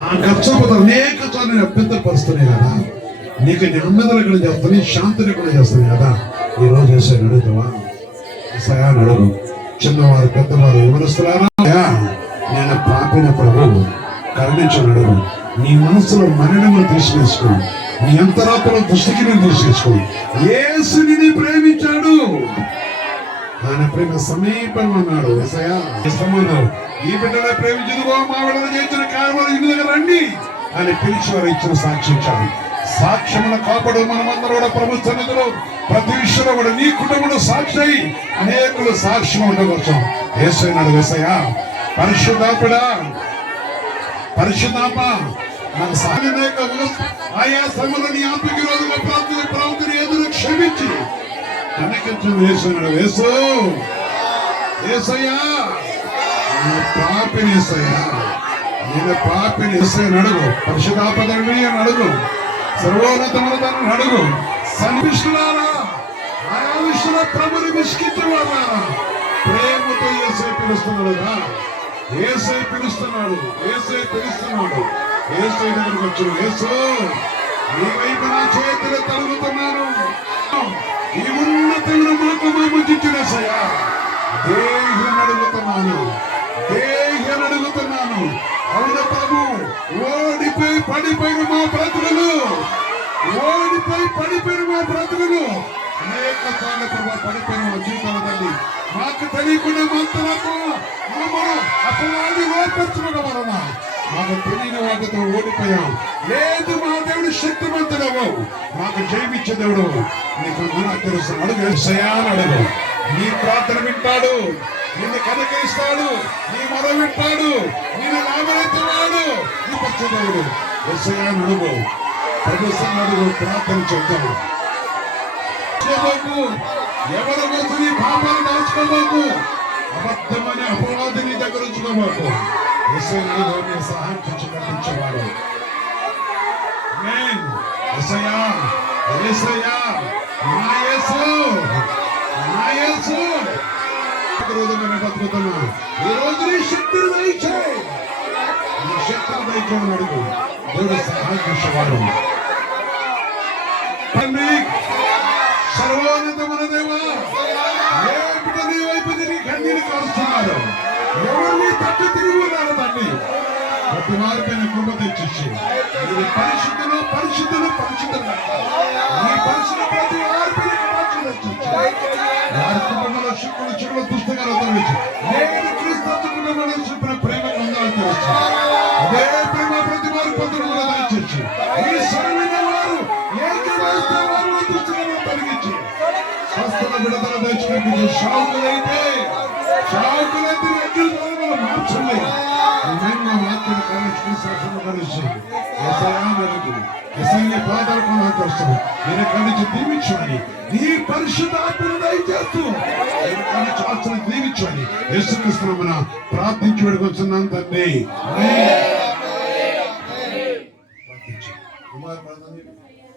ఆ ఖర్చు అనేక సార్లు నేను అభ్యంతరపరుస్తున్నాయి కదా, నీకు నెమ్మదిని కూడా చేస్తాను, శాంతిని కూడా చేస్తాను కదా. ఈ రోజు ఏసైని అడుగుతావా? ఏసయ్యాని అడుగు. చిన్నవారు పెద్దవారు విమర్శిస్తున్నారా? నేను పాపిన ప్రభు కరుణించని అడుగు. నీ మనసులో మరణమును తీసుకేసుకో, నీ అంతరాత్మలో దృష్టికి నేను తీసుకేసుకో. యేసుని ప్రేమించాడు, ఆయన ప్రేమ సమీపం అన్నాడు. ఏసయ్యా ఇష్టమన్నాడు. ఈ బిడ్డనే ప్రేమించదుగో మా బిడ్డలు చేసిన కార్యాలు ఇంటి దగ్గర రండి అని పిలిచి వారు ఇచ్చిన సాక్షించాడు. సాక్ష్యమును కాపాడు. మనమందరూ కూడా ప్రభు సన్నిధిలో ప్రతి విషయంలో కూడా నీ కుటుంబంలో సాక్షి అయి అనేకులు సాక్ష్యం ఉండవచ్చు. యేసయ్యనాడు. యేసయ్యా పరిశుద్ధాత్ముడా, పరిశుద్ధాత్మ నాకు సాగనేక ఆయా సమయంలో నీ ఆత్మకి విరోధంగా ప్రాంతం ఎదురు క్షమించి కనకించిన యేసయ్యనాడు. యేసు యేసయ్యా పాపిని, యేసయ్యా నేను పాపిని. యేసయ్యని అడుగు. పరిశుద్ధాత్మని అడుగు. సర్వోన్నతమైన దాన్ని అడుగు. సన్నిష్ఠులారా, ఆయా విషయంలో ప్రభుని విసిగించేవారా, ప్రేమతో యేసయ్య పిలుస్తున్నాడుగా. యేసయ్య పిలుస్తున్నాడు, యేసయ్య పిలుస్తున్నాడు. యేసయ్య దగ్గరికి వచ్చాడు. యేసు నీ వైపు నా చేతులు తరుగుతున్నాను. ఈ ఉన్నతమైన మాకు మాముచ్చిన యేసయ్యా దేహం అడుగుతున్నాను, దేహం అడుగుతున్నాను. అవును ప్రభు, ఓడిపోయి పడిపోయిన మా బ్రతుకులు, ఓడిపోయి పడిపోయిన మా బ్రతుకులు అనేక సార్లు ప్రభు పడిపోయిన మా జీవితాలు తండ్రి మాకు తెలియకుండా అపవాది ఓర్పరచడం వలన మాకు తెలియని వాటితో ఓడిపోయాం. లేదు, మా దేవుడు శక్తివంతుడవు, మాకు జయమిచ్చే దేవుడు. నీకు నాకు తెలుసు. అడుగు యేసయ్యాని అడుగు. నీ ప్రార్థన వింటాడు, నిన్ను కనకరిస్తాడు, నీ మొర వింటాడు, నిన్ను లాభరెత్తవాడు. నీ పచ్చ దేవుడు. యేసయ్యాని అడుగు. ప్రదేశం అడుగు. ప్రార్థన చేద్దాం. ఎవరి కోసం నీ పాపాలు దాచుకోబోకు. అబద్ధమని అపవాది నీ దగ్గర ఉంచుకోబోకు. యేసయ్య సహాయం తెచ్చి కట్టించేవాడు. యేసయ్యా, యేసయ్యా, నా యేసు, నా యేసు బతుకుతున్నా. ఈ రోజు నీ శక్తిని దయచేయి, నీ శక్తిని దయచేయమని అడుగు. దేవుడు సహాయం చేసేవాడు. సర్వోన్నతమైన దేవా, ఏ బిడ్డ నీ వైపు తిరిగి కన్నీరు కారుస్తున్నారు, ఎవరిని తట్టు తిరిగి ఉన్నారు తండ్రి, ప్రతి వారిపైన కృప తెచ్చి మీరు పరిశుద్ధులు పరిశుద్ధులు పరిశుద్ధులు ఈ పరిశుద్ధ ప్రతి వారిపైన వారి కుటుంబంలో శుక్రుడు చెడుల పుస్తకాలు తెరవచ్చు. నేను క్రీస్తు కుటుంబంలో చెప్పిన ప్రేమ గ్రంథాలు తెరవచ్చు. అదే ప్రేమ ప్రతి వారి పొందులు కూడా దయచేసి ఈ సరైన వారు ఏకవేస్తే వారిలో దుస్తులను తొలగించి స్వస్థత విడుదల దయచేసి షాకులైతే మార్చండి. వాక్యాన్ని కలిసి శాసనం కలిసి పాదాలకు నాకు వస్తాను. నేను కలిసి దీవించండి. నీ పరిశుద్ధాత్మను దయచేస్తూ నేను కలిసి ఆచరణ దీవించండి. యేసుక్రీస్తునామమున ప్రార్థించి వేడుకొంచున్నాను తండ్రి. కుమార్